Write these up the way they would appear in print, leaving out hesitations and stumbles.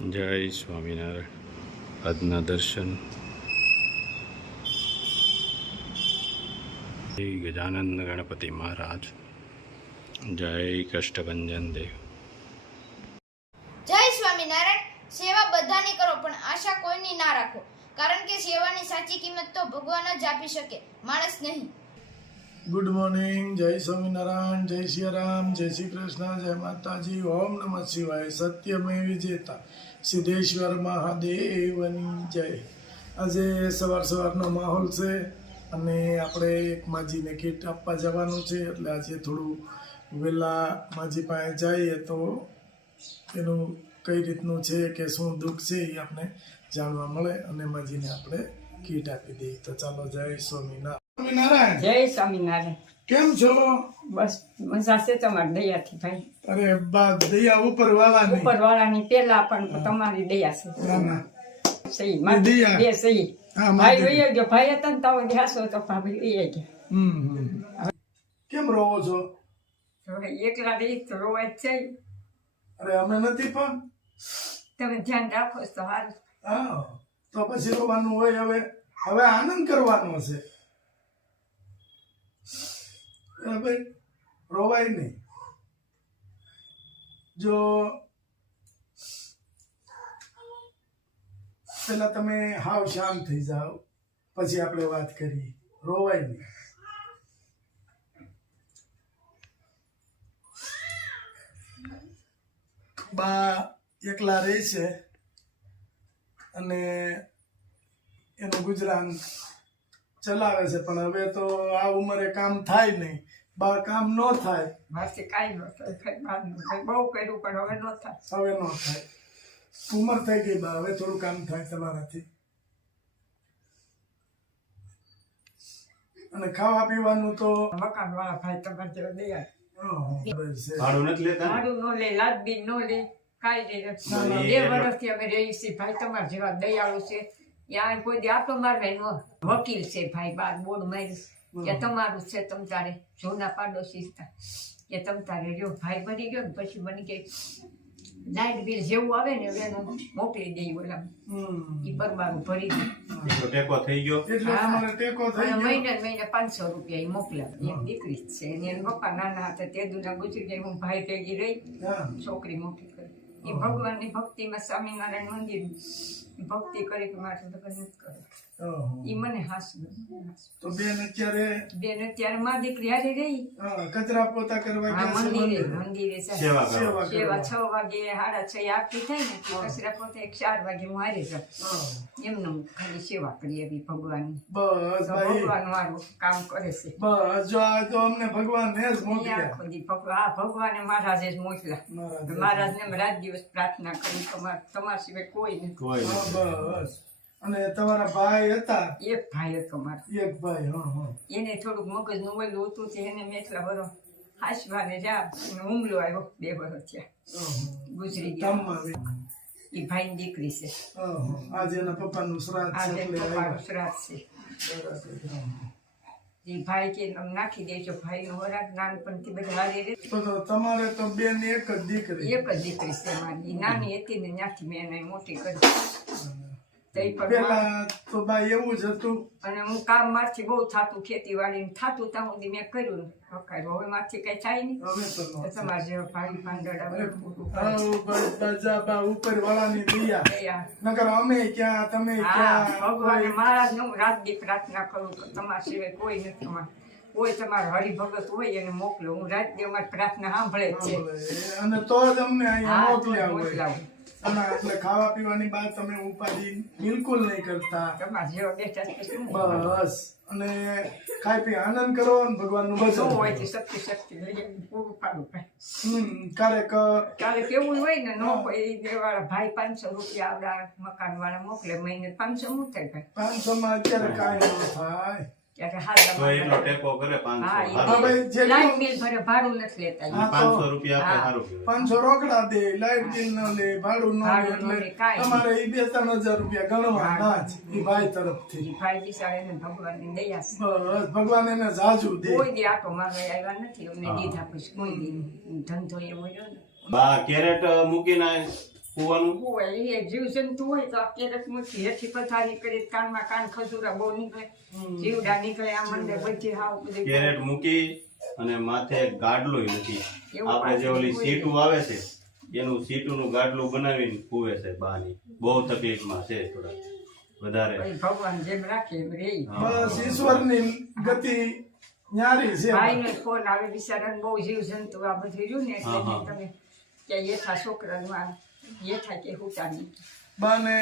જય સ્વામિનારાયણ. આજના દર્શન જય ગજાનંદ ગણપતિ મહારાજ. જય કષ્ટભંજન દેવ. જય સ્વામિનારાયણ. સેવા બધાની કરો પણ આશા કોઈની ના રાખો, કારણ કે સેવાની સાચી કિંમત તો ભગવાન જ આપી શકે, માણસ નહીં. Good morning. જય સ્વામિનારાયણ, જય શ્રી રામ, જય શ્રી કૃષ્ણ, જય માતાજી. ઓમ નમઃ શિવાય. સત્યમેવ વિજેતા સિદ્ધેશ્વર મહાદેવની જય. આજે સવારનો માહોલ છે અને આપણે એક માજીને કીટ આપવા જવાનું છે, એટલે આજે થોડું વહેલા માજી પાસે જઈએ તો એનું કઈ રીતનું છે કે શું દુઃખ છે એ આપણે જાણવા મળે અને માજીને આપણે કીટ આપી દઈએ. તો ચાલો, જય સ્વામિનારાયણ. જય સ્વામિનારાયણ. કેમ છો? બસ મજા છે તમારી દયાથી ભાઈ. અરે બા, દયા ઉપર વાળાની. ઉપર વાળાની પેલા પણ તમારી દયા છે. ના ના, સહી મારી દયા. બે સહી. હા, ભાઈ મારી. વહી ગયો, ભાઈ હતા ને તાવ ઘાસો તો ભાભી વહી ગયા. કેમ રોવો છો? હવે એકલા રહી તો રોવાય જ છે. અરે અમે નથી પણ. તમે ધ્યાન રાખો તો સારું. હા, તો પછી રોવાનું હોય. હવે આનંદ કરવાનો છે. હવે રોવાય નહીં. જો પેલા તમે હાવ શાંત થઈ જાઓ, પછી આપણે વાત કરીએ. રોવાય નહીં. બા એકલા રહે છે અને એનું ગુજરાન ચલાવે છે, પણ હવે તો આ ઉંમરે કામ થાય નહીં. બા કામ ન થાય. મારથી કાંઈ ન થાય ભાઈ. બહારનું ભાઈ બહુ કર્યું પણ હવે ન થાય. હવે ન થાય. ઉંમર થઈ ગઈ બા, હવે થોડું કામ થાય તમારાથી. અને ખાવા પીવાનું તો મકાન વાળા ભાઈ તમારે જેવા દયા. બરાબર છે. ભાડું નથી લેતા ને? મારું નો લે, લાદ બી નો લે, કાંઈ લે. ના, ના. 2 વર્ષથી અમે રહી છીએ ભાઈ. તમારા જેવા દયાળુ છે. ત્યાં કોઈ દી આટો મારવા નો વકીલ છે ભાઈ. બાર બોર્ડ માર્યું કે તમારું છે, તમ તારે જૂના પાડોશી હતા કે તમ તારે રહ્યો. ભાઈ બની ગયો ને પછી મને કે લાઇટ બિલ જેવું આવે ને એનું મોકલી દઈ ઓલા. એ પરબારું ભરી દે. એટલો ટેકો થઈ ગયો. એટલે તમારે ટેકો થઈ અને ગયો. મહિને 500 રૂપિયા એ મોકલ્યા. એક દીકરી જ છે અને એના પપ્પા નાના હતા તે દુના ગુજરી ગયા. હું ભાઈ ભેગી રહી, હા. છોકરી મોટી કરી. એ ભગવાનની ભક્તિમાં સ્વામિનારાયણ મંદિર ભક્તિ કરી કે મારે લગ્ન નથી કરે. ઓહો. એ મને હાસ. તો બેન અત્યારે બેન અત્યારે માં દીકરી હારી રહી. કચરા પોતા કરવા હા, ગયા છે મંદિરે મંદિરે. મંદિરે જાય. સેવા કરો. સેવા સેવા કરવા. 6 વાગે 6:30 આરતી થાય ને તો કચરા પોતે 4 વાગે હું હારી જાઉં. હા. એમનું ખાલી સેવા કરી એવી ભગવાનની. બસ તો ભાઈ, ભગવાન મારું કામ કરે છે. બસ જો આ તો અમને ભગવાન ને જ મોકલ્યા. આખો દી ભગવાને મહારાજે જ મોકલ્યા. મહારાજને અમે રાત દિવસ પ્રાર્થના કરી, તમારા સિવાય કોઈ નથી. કોઈ હા, નથી. બસ. અને તમારા ભાઈ હતા? એક ભાઈ હતો મારો. એક ભાઈ. હા હા. એને થોડુંક મગજનું ઓલું હતું તે એને મેં એટલા વરો હાસવાને જા એને હુમલો આવ્યો. 2 વર્ષ થયા ગુજરી ગયા. ગામમાં રહે. એ ભાઈની દીકરી છે. ઓહો. આજે એના પપ્પાનું શ્રાદ્ધ છે આજે એટલે પપ્પાનું આવ્યા. શ્રાદ્ધ છે. બરાબર. એ ભાઈ કે તમે નાખી દેજો. ભાઈનું વરાત નાનપણથી બધા હારી રહે. તો તમારે તો બેન એક જ દીકરી. એક જ દીકરી છે મારી. ઈ નાની હતી ને ત્યાંથી મેં એને મોટી કરી. તો ઈ પણ પેલા તો બા એવું જ હતું. અને હું કામ મારથી બહુ થતું, ખેતીવાડી થતું ત્યાં સુધી મેં કર્યું ને હકાયું. હવે મારથી કઈ થાય નહીં. હવે તો ન તો તમારે જેવા ભાઈ પાંદડા આવું બસ બજા બા ઉપર વાળાની દયા. દયા. નકર અમે ક્યાં, તમે હા, ક્યાં. ભગવાને મહારાજ હું રાત દી પ્રાર્થના કરું કે તમારા સિવાય કોઈ નથી. કોઈ તમારો હરિભગત હોય એને મોકલો. હું રાત દી અમારી પ્રાર્થના સાંભળે જ છે. અને તો જ અમને અહીંયા હા, તો મોકલ્યા હોય. મોકલાવું. અને એટલે ખાવા પીવાની વાત તમે ઉપાધિ બિલકુલ નહીં કરતા. તમારા જેવા બેઠા છે શું બસ. અને ખાઈ પી આનંદ કરો અને ભગવાનનું શું ભજન હોય કરો. તે શક્તિ લઈ આવીને પૂરું પાડું ભાઈ. ક્યારેક ક્યારે કેવું હોય ને નો કોઈ દેવાળા ભાઈ 500 રૂપિયા આવડા મકાન વાળા મોકલે. મહિને 500 શું થાય ભાઈ? 500 માં અત્યારે કાંઈ ન થાય. ત્યારે તો એટલો ટેકો કરે 500. હા, સારું. ભાઈ, જે લાઈટ બિલ ભરે ભાડું નથી લેતા. હા, 500 રૂપિયા આપે, હા. સારું કહેવાય. 500 રોકડા દે, લાઈટ બિલ ન લે, ભાડું ન લે, ભાડું ન એટલે લે, કાંઈ તમારે ઈ 2-3 હજાર રૂપિયા ગણવા ના જ ઈ ભાઈ તરફથી. ઈ ભાઈ બિચારાને ભગવાનની દયા છે. બસ ભગવાન એને જાજુ દે. કોઈ દી આટો મારવા આવ્યા નથી અમને દીધા પછી કોઈ દી નહીં. ધંધો એવો રહ્યો ને. બા કેરેટ મૂકીને કૂવાનું હોય એ જીવ જંતુ હોય તો આ કેરટમાંથી હેઠી પથારી કરી કાનમાં કાન ખજૂરા બહુ નીકળે જીવડા નીકળે આ મંદિર બધી હાવ બધી કેરેટ મૂકી અને માથે ગાડલું નથી. એવું આપણે જે ઓલી પાછું સીટું આવે છે એનું સીટુનું ગાડલું બનાવીને કૂવે છે બાની. બહુ તકલીફમાં છે થોડા વધારે. પછી ભગવાન જેમ રાખે એમ રે. બસ ઈશ્વરની ગતિ ન્યારી છે. ભાઈને ફોન આવે બિચારાને બહુ જીવ જંતુ આ બધું રહ્યું ને એટલે હા, હા. તમે કે યેઠા છોકરાનું આ યેઠા કે હુતાની બાને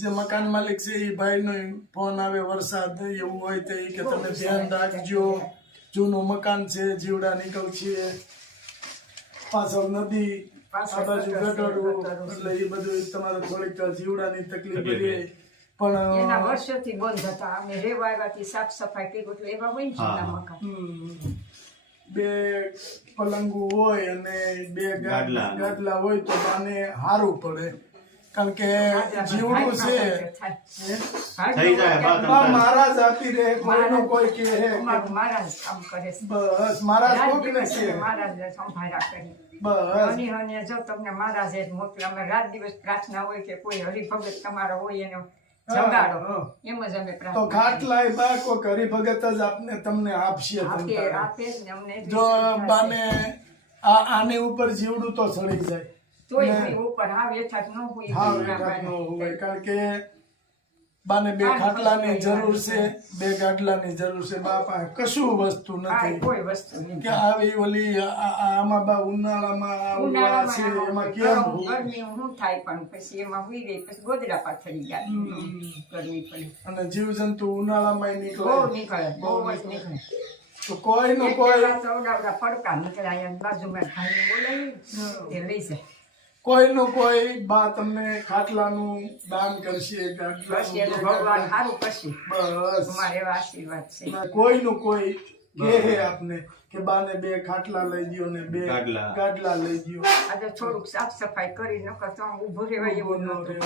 જે મકાન માલિક છે એ ભાઈનો ફોન આવે વરસાદ એવું હોય તો ઈ કે તમે ધ્યાન રાખજો, જૂનું મકાન છે, જીવડા નીકળશે, પાછળ નદી, આ બાજુ ગટરો, એટલે એ બધું તમારે થોડીક જીવડાની તકલીફ રહે. પણ એના વર્ષોથી બંધ હતા અમે રેવા આવ્યાથી સાફ સફાઈ કરી એટલે એવા હોય ને જૂના મકાન બે પલંગો હોય અને બે ગાદલા હોય તો બાને સારું પડે, કારણ કે જીવડું છે થઈ જાય બા બા મહારાજ આપી રહે, કોઈનો કોઈ કહે મહારાજ કામ કરે છે બસ મહારાજ કોકને છે મહારાજ સંભાળા કરી બસ હની હની જો તમને મહારાજે મોકલા અમે રાત દિવસ પ્રાર્થના હોય કે કોઈ હરિભગત તમારો હોય એને જગાડો એમ જ અમે તો પ્રાર્થના ખાટલાય બા કોક હરિભગત જ આપને તમને આપશે. આપે તમતારે. આપે જ ને અમને એટલી જો શ્રદ્ધા છે. બાને આની ઉપર જીવડું તો ચડી જાય, તોય કોઈ ઉપર હાવ યથાર્થ ન હોય હા એવું ના એકાદ નો પાડે. હોય, કારણ કે બાને બે ખાટલાની જરૂર છે, બે ગાડલાની જરૂર છે. બા પાસે કશું વસ્તુ હા, નથી કોઈ વસ્તુ નહીં. કે આવી ઓલી આમાં બા ઉનાળામાં આ ઓલું આ છે એમાં કેમ હોય? ગરમી શું થાય પણ પછી એમાં હુઈ રહી પછી ગોદડા પાથરી જાય ગરમી પડે અને જીવજંતુ ઉનાળામાં બહુ નીકળે નીકળે બહુ જ નીકળે તો કોઈનું એક કોઈ પેલા તો અવડાવડા ફડકા નીકળ્યા એમ બાજુમાં ભાઈને બોલાવી એ લઈ જાય કોઈનું કોઈ બા તમને ખાટલાનું દાન કરશે, બસ એનું ગાડલાનું ભગવાન સારું કરશે બસ અમારે એવા આશીર્વાદ છે કોઈનું કોઈ કહે આપને કે બાને બે ખાટલા લઈ દ્યો ને બે ગાડલા. ગાડલા લઈ દ્યો. આજે થોડુંક સાફ સફાઈ કરી નકર તો આમ ઊભું રહેવાય એવું નહોતું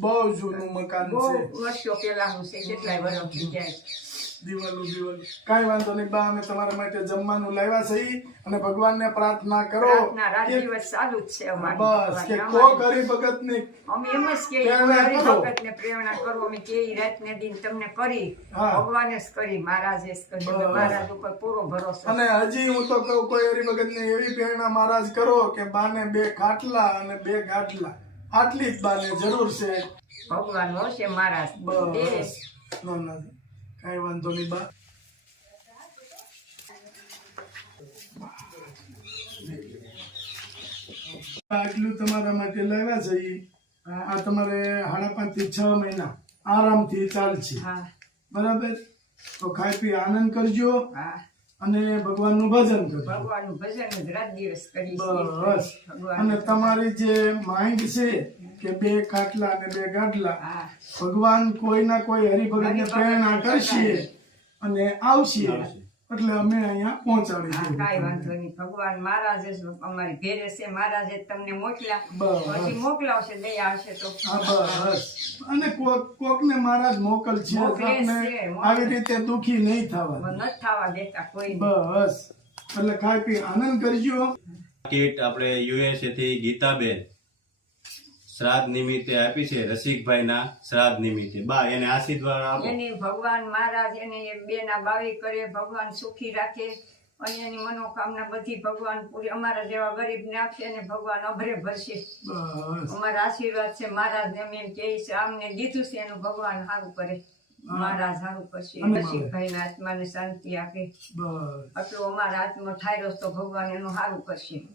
બહુ જૂનું મકાન બહુ છે, વર્ષો પેલાનું છે કેટલાય વર્ષથી જાય દિવાલું કાંઈ વાંધો નહીં બા, અમે તમારા માટે જમવાનું લાવ્યા છીએ અને ભગવાનને પ્રાર્થના કરો પ્રાર્થના રાત કે દિવસ ચાલુ જ છે અમારી બસ કે ભગવાનને. કોક હરિભગત ની અમે એમ જ કહીએ પ્રેરણા કરો. હરિભગતને પ્રેરણા કરો અમે કેવી રાતને દિન તમને કરી હા. ભગવાને જ કરી મહારાજે જ કરી અમે બસ. મહારાજ ઉપર પૂરો ભરોસો અને હજી હું તો કહું કોઈ હરિભગત ને એવી પ્રેરણા મહારાજ કરો કે બાને બે ખાટલા અને બે ગાટલા આટલી જ બાને જરૂર છે. ભગવાન હશે મહારાજ દે. બસ ના ના કાંઈ વાંધો નહીં બા. આટલું તમારા માટે લાવ્યા છે ઈ. આ તમારે 5.5 થી 6 મહિના આરામથી ચાલશે, હા બરાબર? તો ખાઈ પી આનંદ કરજો હા અને ભગવાનનું ભજન કરજો. ભગવાનનું ભજન જ રાત દિવસ કરી બસ. ભગવાન અને તમારી જે માઇન્ડ છે કે બે ખાટલા અને બે ગાડલા, હા ભગવાન કોઈ ના કોઈ હરિભગતને પ્રેરણા કરશે અને આવશે એટલે અમે અહીંયા પહોંચાડી હા દઈએ. કાંઈ વાંધો નહીં ભગવાન મહારાજે જ અમારી ઘેરે છે મહારાજે તમને મોકલ્યા બસ. હજી મોકલાવશે દયા આવશે તો હા બસ. અને કોકને મહારાજ મોકલ છે, મોકલે છે, આપને મોકલે. આવી રીતે દુખી નહીં થવા. નથી થવા દેતા કોઈ બસ એટલે ખાઈ પી આનંદ કરજો. કીટ આપણે યુએસએ થી ગીતાબેન શ્રાદ્ધ નિમિત્તે આપી છે, રસિકભાઈના શ્રાદ્ધ નિમિત્તે. બા એને આશીર્વાદ આપો. એની ભગવાન મહારાજ એને બેના બાવી કરે ભગવાન સુખી રાખે અને એની મનોકામના બધી ભગવાન પૂરી અમારા જેવા ગરીબને આપશે અને ભગવાન અભરે ભરશે બસ અમારા આશીર્વાદ છે મહારાજ એમ એમ કહે છે આમને દીધું છે એનું ભગવાન સારું કરે મહારાજ સારું કરશે અને રસિકભાઈના આત્માને શાંતિ આપે બસ. આટલું અમારા આત્મા થાય તો ભગવાન એનું સારું કરશે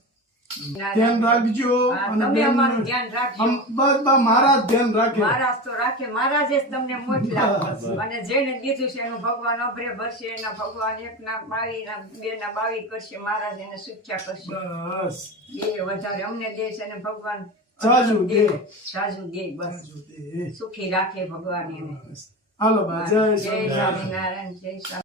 ધ્યાન રાખજો હા, અને તમે અમારું ધ્યાન રાખજો બસ બા મહારાજ ધ્યાન રાખે. મહારાજ તો રાખે મહારાજે જ તમને મોકલા બસ. અને જેને દીધું છે એનું ભગવાન અભરે ભરશે એના ભગવાન 1 ના 22 ના 2 ના 22 કરશે મહારાજ એને સુખ્યા કરશે બસ એ વધારે અમને દે છે અને ભગવાન જાજુ દે. જાજુ દે બસ સુખી રાખે ભગવાન એને હાલો બા જય જય સ્વામિનારાયણ. સ્વામિનારાયણ જય સ્વામિનારાયણ